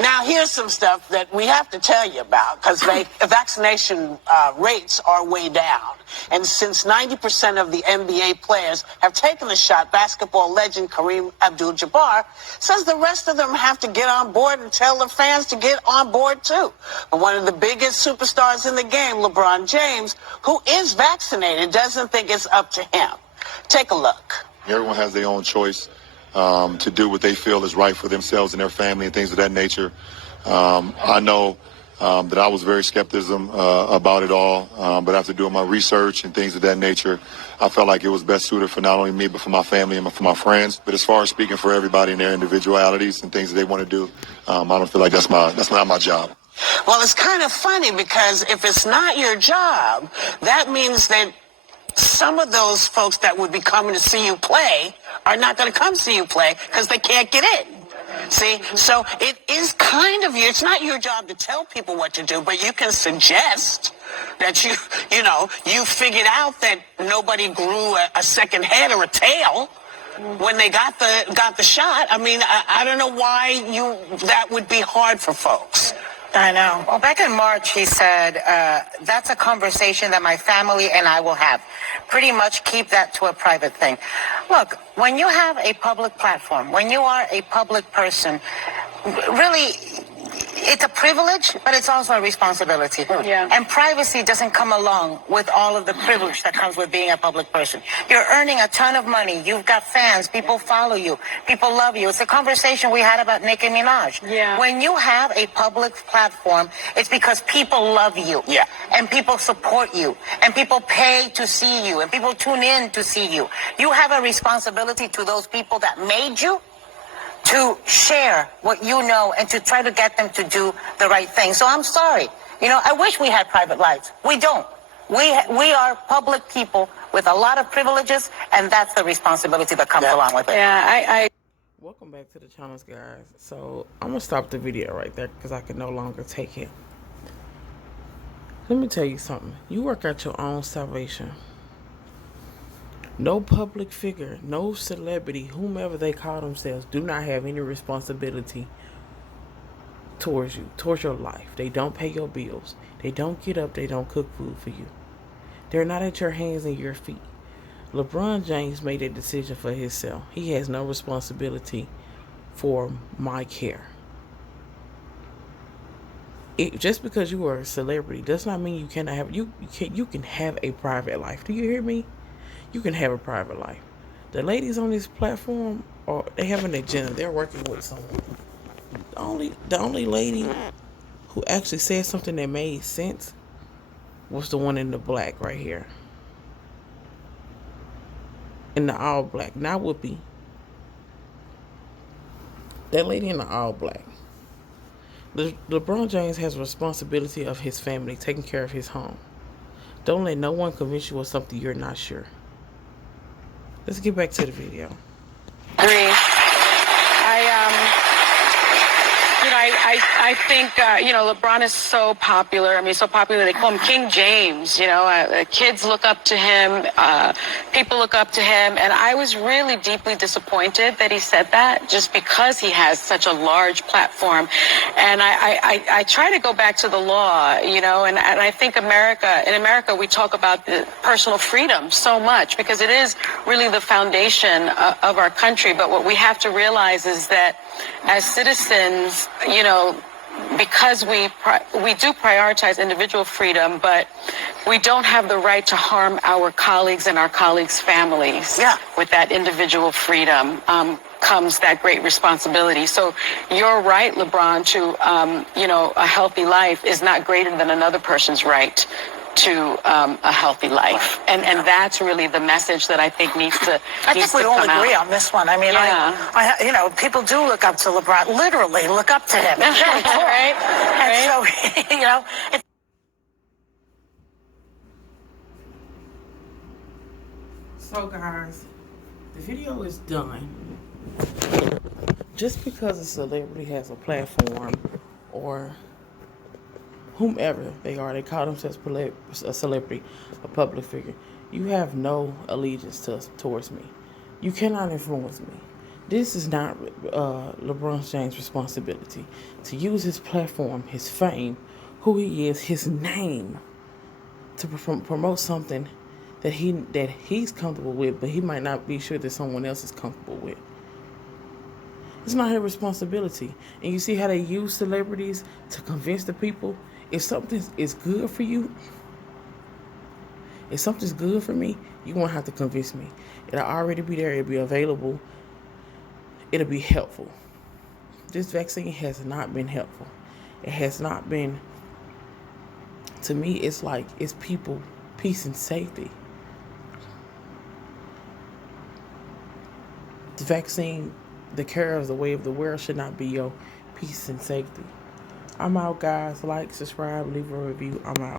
Now, here's some stuff that we have to tell you about, because vaccination rates are way down. And since 90% of the NBA players have taken the shot, basketball legend Kareem Abdul-Jabbar says the rest of them have to get on board and tell their fans to get on board, too. But one of the biggest superstars in the game, LeBron James, who is vaccinated, doesn't think it's up to him. Take a look. Everyone has their own choice to do what they feel is right for themselves and their family and things of that nature. I know that I was very skeptical about it all, but after doing my research and things of that nature, I felt like it was best suited for not only me, but for my family and for my friends. But as far as speaking for everybody and their individualities and things that they want to do, I don't feel like that's not my job. Well, it's kind of funny, because if it's not your job, that means that some of those folks that would be coming to see you play are not going to come see you play because they can't get in. See? So it is kind of it's not your job to tell people what to do, but you can suggest that you figured out that nobody grew a second head or a tail when they got the shot. I mean, I don't know why that would be hard for folks. I know. Well, back in March, he said, that's a conversation that my family and I will have. Pretty much keep that to a private thing. Look, when you have a public platform, when you are a public person, really, it's a privilege, but it's also a responsibility. Yeah. And privacy doesn't come along with all of the privilege that comes with being a public person. You're earning a ton of money. You've got fans. People follow you. People love you. It's a conversation we had about Nicki Minaj. Yeah. When you have a public platform, it's because people love you. Yeah. And people support you. And people pay to see you. And people tune in to see you. You have a responsibility to those people that made you to share what you know and to try to get them to do the right thing. So I'm sorry. I wish we had private lives. We don't. We are public people with a lot of privileges, and that's the responsibility that comes along with it. Yeah, Welcome back to the channels, guys. So I'm gonna stop the video right there because I can no longer take it. Let me tell you something. You work out your own salvation. No public figure, no celebrity, whomever they call themselves, do not have any responsibility towards you, towards your life. They don't pay your bills. They don't get up. They don't cook food for you. They're not at your hands and your feet. LeBron James made a decision for himself. He has no responsibility for my care. Just because you are a celebrity does not mean you cannot have you can have a private life. Do you hear me? You can have a private life. The ladies on this platform, they have an agenda. They're working with someone. The only lady who actually said something that made sense was the one in the black right here. In the all black. Not Whoopi. That lady in the all black. LeBron James has a responsibility of his family, taking care of his home. Don't let no one convince you of something you're not sure. Let's get back to the video. agree. I think, LeBron is so popular. I mean, so popular. They call him King James. Kids look up to him. People look up to him. And I was really deeply disappointed that he said that, just because he has such a large platform. And I try to go back to the law, and I think in America, we talk about the personal freedom so much because it is really the foundation of our country. But what we have to realize is that as citizens, because we do prioritize individual freedom, but we don't have the right to harm our colleagues and our colleagues' families. Yeah. With that individual freedom comes that great responsibility. So you're right, LeBron, to, a healthy life is not greater than another person's right to a healthy life. And that's really the message that I think needs to I think we all agree out. on this one. I mean, Yeah. people do look up to LeBron, literally look up to him. Right? And so, it's So guys, the video is done. Just because a celebrity has a platform, or whomever they are, they call themselves a celebrity, a public figure, you have no allegiance towards me. You cannot influence me. This is not LeBron James' responsibility to use his platform, his fame, who he is, his name, to promote something that he's comfortable with, but he might not be sure that someone else is comfortable with. It's not his responsibility. And you see how they use celebrities to convince the people if something is good for you, if something's good for me, you won't have to convince me. It'll already be there. It'll be available. It'll be helpful. This vaccine has not been helpful. It has not been, to me, it's like it's people, peace and safety. The vaccine, the care of the way of the world should not be your peace and safety. I'm out, guys. Like, subscribe, leave a review. I'm out.